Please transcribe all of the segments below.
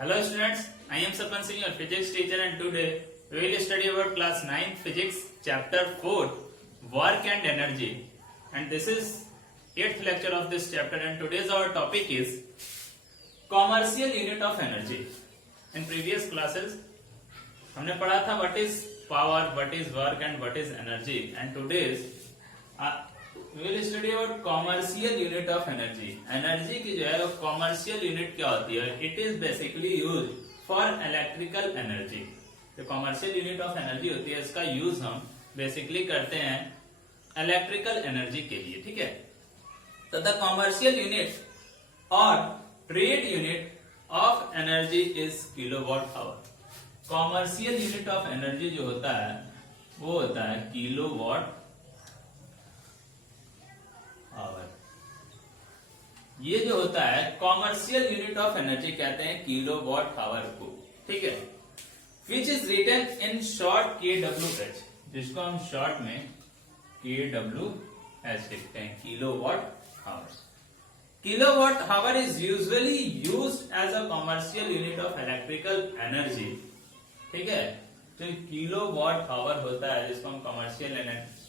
Hello students, I am Sarpan Singh, your physics teacher, and today we will study about class 9 physics chapter 4 work and energy, and this is 8th lecture of this chapter, and today's our topic is commercial unit of energy. In previous classes हमने पढ़ा था what is power, what is work and what is energy, and today's we will study about commercial unit of energy. Energy की जो है वो commercial unit क्या होती है? It is basically used for electrical energy. जो commercial unit of energy होती है इसका use हम basically करते हैं electrical energy के लिए, ठीक है? तो the commercial unit or trade unit of energy is kilowatt hour. Commercial unit of energy जो होता है वो होता है kilowatt आवर. ये जो होता है कॉमर्शियल यूनिट ऑफ एनर्जी कहते हैं किलोवाट आवर को, ठीक है, which is written in short KWH, जिसको हम शॉर्ट में KWH लिखते हैं, kilowatt hour. Kilowatt hour is usually used as a commercial unit of electrical energy, ठीक है. तो किलोवाट आवर होता है जिसको हम कॉमर्शियल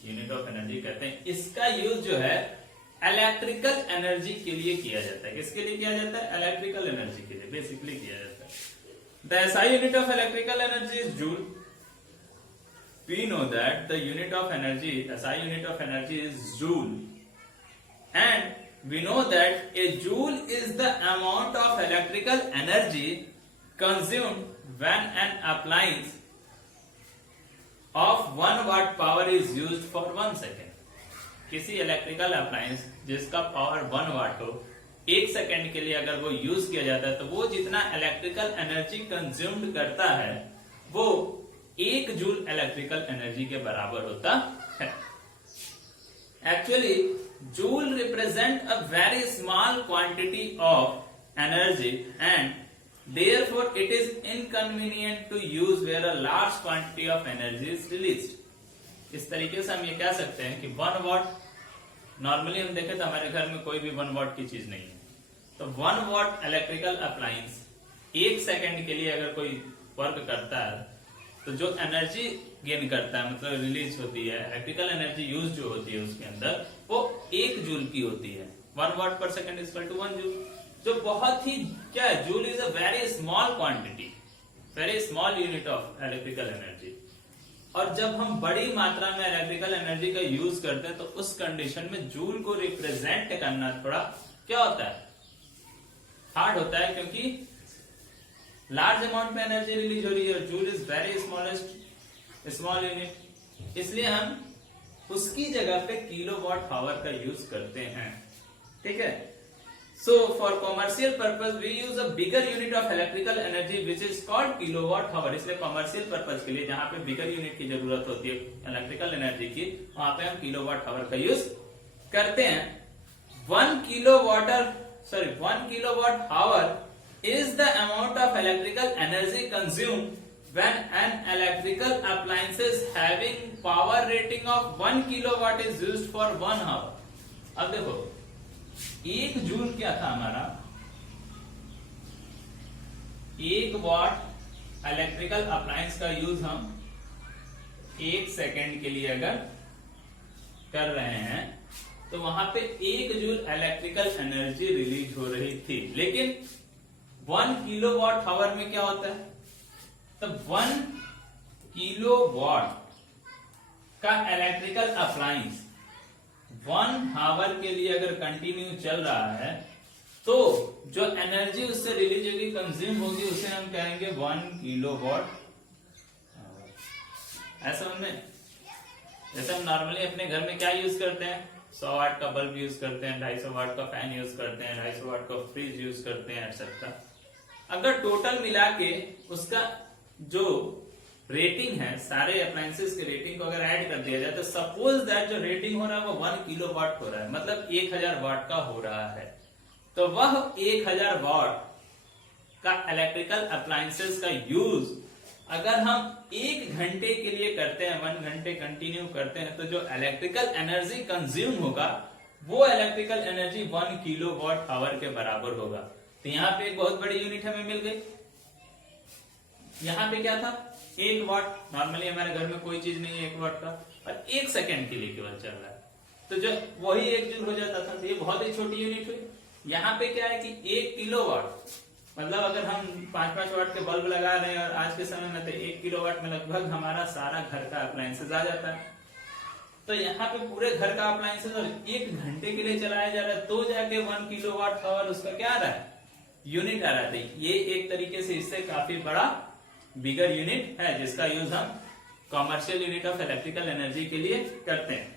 यूनिट ऑफ एनर्जी कहते हैं. इसका यूज जो है इलेक्ट्रिकल एनर्जी के लिए किया जाता है. किसके लिए किया जाता है? इलेक्ट्रिकल एनर्जी के लिए बेसिकली किया जाता है. The SI unit of electrical energy is joule. We know that the unit of energy, SI unit of energy is joule, and we know that a joule is the amount of electrical energy consumed when an appliance of 1 watt power is used for 1 second. किसी electrical appliance जिसका power 1 watt हो, 1 second के लिए अगर वो use किया जाता है तो वो जितना इलेक्ट्रिकल एनर्जी कंज्यूम्ड करता है वो 1 जूल इलेक्ट्रिकल एनर्जी के बराबर होता है. Actually joule represent a very small quantity of energy and therefore it is inconvenient to use where a large quantity of energy is released. इस तरीके से हम ये कह सकते हैं कि 1 वाट, नॉर्मली हम देखें तो हमारे घर में कोई भी 1 वाट की चीज नहीं है, तो 1 वाट इलेक्ट्रिकल अप्लायंस 1 सेकेंड के लिए अगर कोई वर्क करता है तो जो एनर्जी गेन करता है, मतलब रिलीज होती है, इलेक्ट्रिकल एनर्जी यूज जो होती है उसके अंदर, वो 1 जूल की होती है. 1 watt per second is equal to 1 joule, जो बहुत ही क्या है, joule is a very small quantity, very small unit of electrical energy. और जब हम बड़ी मात्रा में इलेक्ट्रिकल एनर्जी का यूज करते हैं तो उस कंडीशन में जूल को रिप्रेजेंट करना थोड़ा क्या होता है, हार्ड होता है, क्योंकि लार्ज अमाउंट में एनर्जी रिलीज हो रही है और joule is very smallest small unit, इसलिए हम उसकी जगह पे किलोवाट आवर का यूज करते हैं, ठीक है. So for commercial purpose we use a bigger unit of electrical energy which is called kilowatt hour. इसलिए commercial purpose के लिए जहां पे bigger unit की जरूरत होती है electrical energy की, वहां पे हम kilowatt hour का यूज करते हैं. 1 kilowatt hour is the amount of electrical energy consumed when an electrical appliances having power rating of 1 kilowatt is used for 1 hour. अब देखो 1 जूल क्या था हमारा, 1 वाट इलेक्ट्रिकल अप्लायंस का यूज हम 1 सेकेंड के लिए अगर कर रहे हैं तो वहां पे 1 जूल इलेक्ट्रिकल एनर्जी रिलीज हो रही थी. लेकिन 1 किलोवाट आवर में क्या होता है, तो 1 किलोवाट का इलेक्ट्रिकल अप्लायंस 1 आवर के लिए अगर कंटिन्यू चल रहा है तो जो एनर्जी उससे रिलीज होगी, कंज्यूम होगी, उसे हम कहेंगे 1 किलोवाट आवर. ऐसा हमने, जैसे हम नॉर्मली अपने घर में क्या यूज करते हैं, 100 वाट का बल्ब यूज करते हैं, 250 वाट का फैन यूज करते हैं, 250 वाट का फ्रिज यूज करते हैं, एक्सेट्रा. अगर टोटल मिला के उसका जो रेटिंग है, सारे अप्लायंसेस के रेटिंग को अगर ऐड कर दिया जाए तो सपोज दैट जो रेटिंग हो रहा है वो 1 किलोवाट हो रहा है, मतलब 1000 वाट का हो रहा है. तो वह 1000 वाट का इलेक्ट्रिकल अप्लायंसेस का यूज अगर हम 1 घंटे के लिए करते हैं, 1 घंटे कंटिन्यू करते हैं, तो जो इलेक्ट्रिकल एनर्जी कंज्यूम होगा वो इलेक्ट्रिकल एनर्जी 1 किलोवाट आवर के बराबर होगा. तो यहाँ पे एक बहुत बड़ी यूनिट हमें मिल गई. यहाँ पे क्या था, 1 वाट। नॉर्मली हमारे घर में कोई चीज नहीं है 1 वाट का, और 1 सेकेंड के लिए केवल चल रहा है, तो जो वही 1 जूल हो जाता था। तो ये बहुत ही छोटी यूनिट हुई। यहाँ पे क्या है कि 1 किलोवाट, मतलब अगर हम 5-5 वाट के बल्ब लगा रहे हैं और आज के समय में तो 1 किलोवाट में लगभग हमारा सारा घर का अप्लायंसेस आ जाता है। तो यहाँ पे पूरे घर का अप्लायंसेस और 1 घंटे के लिए चलाया जा रहा है, तो जाके 1 किलोवाट आवर उसका क्या आ रहा है, यूनिट आ रहा है। ये एक तरीके से इससे काफी बड़ा बिगर यूनिट है, जिसका यूज हम commercial unit of electrical energy के लिए करते हैं।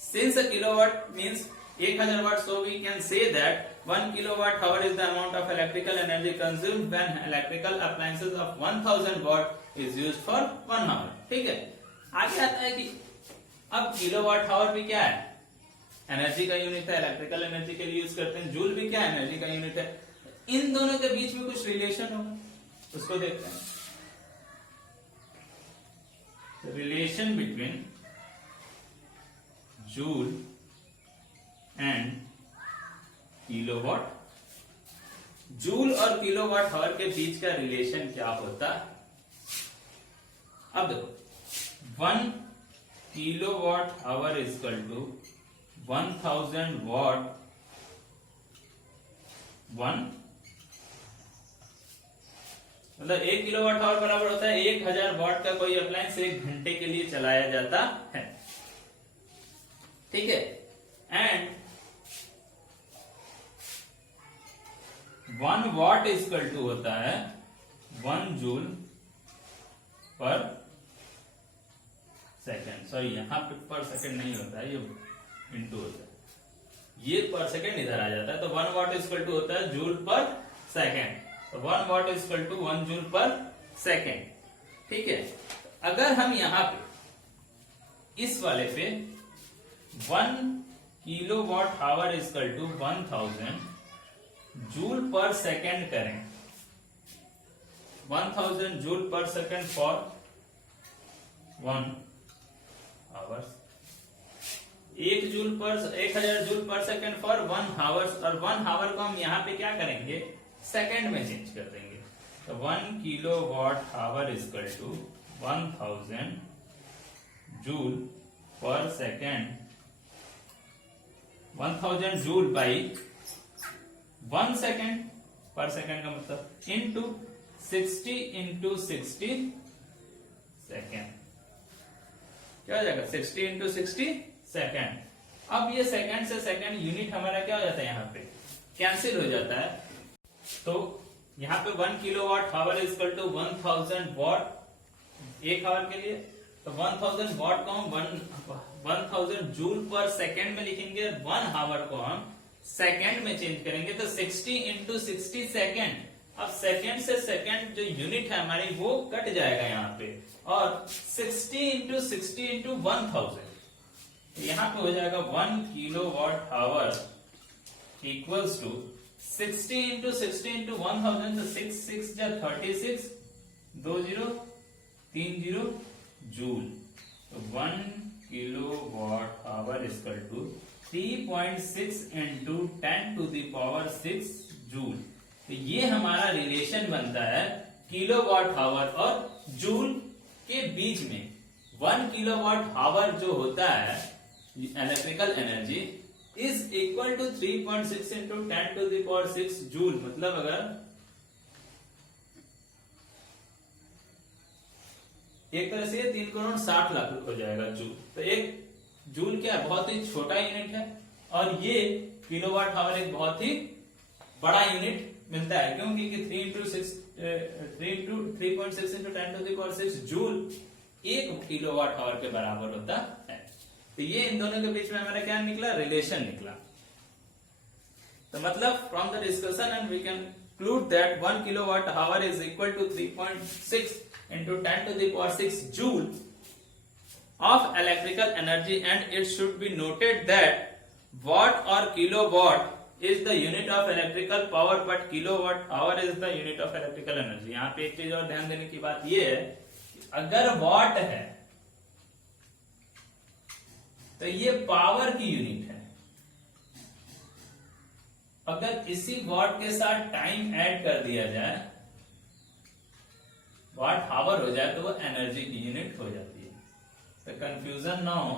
Since a kilowatt means 1000 watt, so we can say that 1 kilowatt hour is the amount of electrical energy consumed when electrical appliances of 1000 watt is used for 1 hour। ठीक है, आगे आता है कि अब किलोवाट आवर भी क्या है, एनर्जी का यूनिट है, इलेक्ट्रिकल एनर्जी के लिए यूज करते हैं। जूल भी क्या है, एनर्जी का यूनिट है। इन दोनों के बीच में कुछ रिलेशन होगा, उसको देखते हैं। Relation between joule and kilowatt. Joule और किलोवाट आवर के बीच का रिलेशन क्या होता है? अब देखो, 1 kilowatt hour is equal to 1000 watt 1, मतलब 1 किलोवाट आवर बराबर होता है 1000 वॉट का कोई अप्लायंस 1 घंटे के लिए चलाया जाता है। ठीक है, and 1 watt is equal to होता है 1 जूल पर सेकेंड। सॉरी, यहां पे पर सेकेंड नहीं होता है, ये इंटू होता है, ये पर सेकेंड इधर आ जाता है। तो 1 वॉट इज इक्वल टू होता है जूल पर सेकेंड। तो 1 watt is equal to 1 joule per second. ठीक है, अगर हम यहां पे इस वाले पे 1 kilowatt hour is equal to 1000 joule per second करें, 1000 joule per second for 1 hours, 1000 joule per second for 1 hours, और 1 आवर को हम यहां पे क्या करेंगे, सेकेंड में चेंज कर देंगे। तो 1 kilowatt hour is equal to 1000 joule per second, 1000 joule by 1 second, per second का मतलब इंटू 60 इंटू 60 सेकेंड। क्या हो जाएगा, 60 इंटू 60 सेकेंड। अब ये सेकेंड से सेकेंड यूनिट हमारा क्या हो जाता है, यहाँ पे कैंसिल हो जाता है। तो यहाँ पे 1 kilowatt hour is equal to 1000 watt 1 hour के लिए। तो 1000 वॉट को हम 1000 जूल पर सेकेंड में लिखेंगे, 1 आवर को हम सेकेंड में चेंज करेंगे। तो 60 इंटू 60 सेकेंड। अब सेकेंड से सेकेंड जो यूनिट है हमारी वो कट जाएगा यहाँ पे, और 60 इंटू 60 इंटू 1000, यहाँ पे हो जाएगा 1 kilowatt hour equals to 60 into 60 into 1000। तो 6 6 जा 36, 2 0 3 0 जूल। तो 1 kilowatt hour equal to 3.6 into 10 to the power 6 joule. तो ये हमारा रिलेशन बनता है किलोवाट आवर और जूल के बीच में। 1 किलोवाट आवर जो होता है electrical energy is equal to 3.6 into 10 to the power 6 joule. मतलब अगर एक तरह से 3 करोड़ 60 लाख हो जाएगा जूल। तो एक जूल क्या बहुत ही छोटा यूनिट है, और ये किलोवाट आवर एक बहुत ही बड़ा यूनिट मिलता है, क्योंकि 3.6 into 10 to the power 6 joule 1 kilowatt hour के बराबर होता है। तो ये इन दोनों के बीच में हमारा क्या निकला, रिलेशन निकला। तो मतलब from the discussion and we can conclude that 1 kilowatt hour is equal to 3.6 into 10 to the power 6 joule of electrical energy, and it should be noted that watt or kilowatt is the unit of electrical power but kilowatt hour is the unit of electrical energy। यहाँ पे एक चीज और ध्यान देने की बात ये है, अगर वाट है तो ये पावर की यूनिट है। अगर इसी वाट के साथ टाइम ऐड कर दिया जाए वाट आवर हो जाए तो वो एनर्जी की यूनिट हो जाती है। तो कंफ्यूजन ना हो,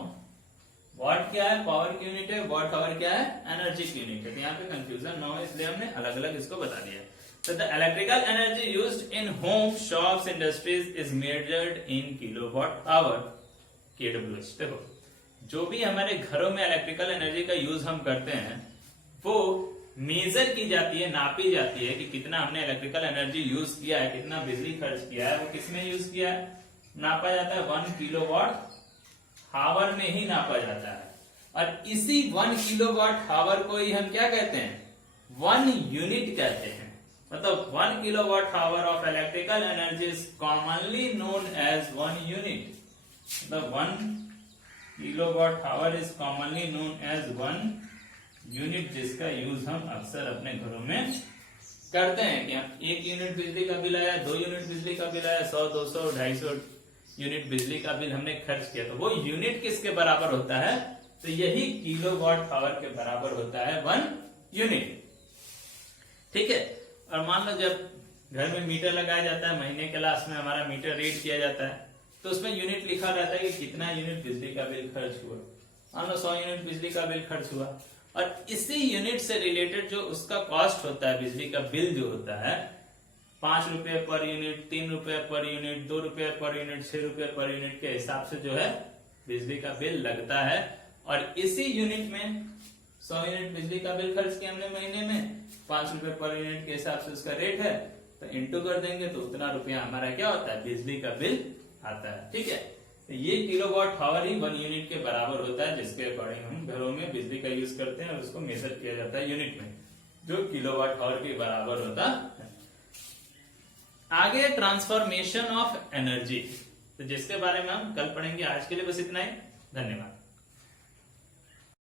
वाट क्या है पावर की यूनिट है, वाट आवर क्या है एनर्जी की यूनिट है। तो यहाँ पे कंफ्यूजन ना हो इसलिए हमने अलग अलग इसको बता दिया। तो the electrical energy used in home shops industries is measured in kilowatt hour KWH. देखो जो भी हमारे घरों में इलेक्ट्रिकल एनर्जी का यूज हम करते हैं वो मेजर की जाती है, नापी जाती है कि कितना हमने इलेक्ट्रिकल एनर्जी यूज किया है, कितना बिजली खर्च किया है, वो किसमें यूज किया है, नापा जाता है 1 किलोवाट आवर में ही नापा जाता है। और इसी 1 किलोवाट आवर को ही हम क्या कहते हैं, 1 यूनिट कहते हैं। मतलब 1 kilowatt hour of electrical energy is commonly known as 1 unit. मतलब 1 kilowatt hour is commonly known as 1 unit, जिसका यूज हम अक्सर अपने घरों में करते हैं कि हम 1 यूनिट बिजली का बिल आया, 2 यूनिट बिजली का बिल आया, 100, 200, 250 यूनिट बिजली का बिल हमने खर्च किया। तो वो यूनिट किसके बराबर होता है, तो यही किलोवाट आवर के बराबर होता है 1 यूनिट। ठीक है। और मान लो जब घर में मीटर लगाया जाता है, महीने के लास्ट में हमारा मीटर रीड किया जाता है, तो उसमें यूनिट लिखा रहता है कि कितना यूनिट बिजली का बिल खर्च हुआ। मान लो 100 यूनिट बिजली का बिल खर्च हुआ, और इसी यूनिट से रिलेटेड जो उसका कॉस्ट होता है, बिजली का बिल जो होता है, 5 रुपए पर यूनिट, 3 रुपए पर यूनिट, 2 रुपए पर यूनिट, 6 रुपए पर यूनिट के हिसाब से जो है बिजली का बिल लगता है। और इसी यूनिट में 100 यूनिट बिजली का बिल खर्च किया हमने महीने में, 5 रुपए पर यूनिट के हिसाब से उसका रेट है, तो इंटू कर देंगे तो उतना रुपया हमारा क्या होता है, बिजली का बिल आता है। ठीक है। तो ये किलोवाट आवर ही 1 यूनिट के बराबर होता है, जिसके अकॉर्डिंग हम घरों में बिजली का यूज करते हैं और उसको मेजर किया जाता है यूनिट में, जो किलोवाट आवर के बराबर होता है। आगे ट्रांसफॉर्मेशन ऑफ एनर्जी, तो जिसके बारे में हम कल पढ़ेंगे। आज के लिए बस इतना ही। धन्यवाद।